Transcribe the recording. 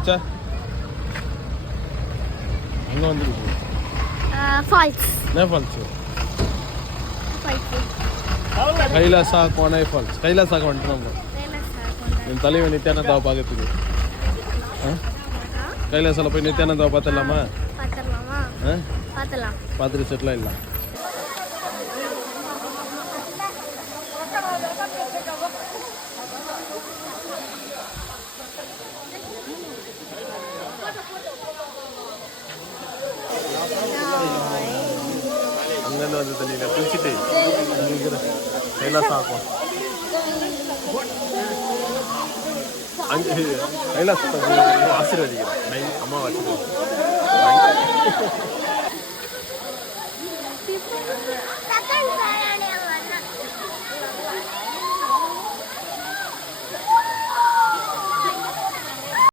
பிச்சா அங்கே வந்துருக்கு ஃபால்ஸ் என்ன ஃபால்ஸு கைலாசா கோனை ஃபால்ஸ் கைலாசாக்கு வந்துட்டு நம்ம என் தலைவன் நித்யானந்தாவை பார்க்கறதுக்கு கைலாசால போய் நித்யானந்தாவை பார்த்துடலாமா பார்த்துட்டு செட்டில் இல்லை அங்கேருந்து வந்து தண்ணியில் குளிச்சுட்டு கைலாசம் ஆகும் அங்கே கைலாசத்தை ஆசீர்வதிக்கிறேன் அம்மா ஆசீர்வதிக்கிறேன்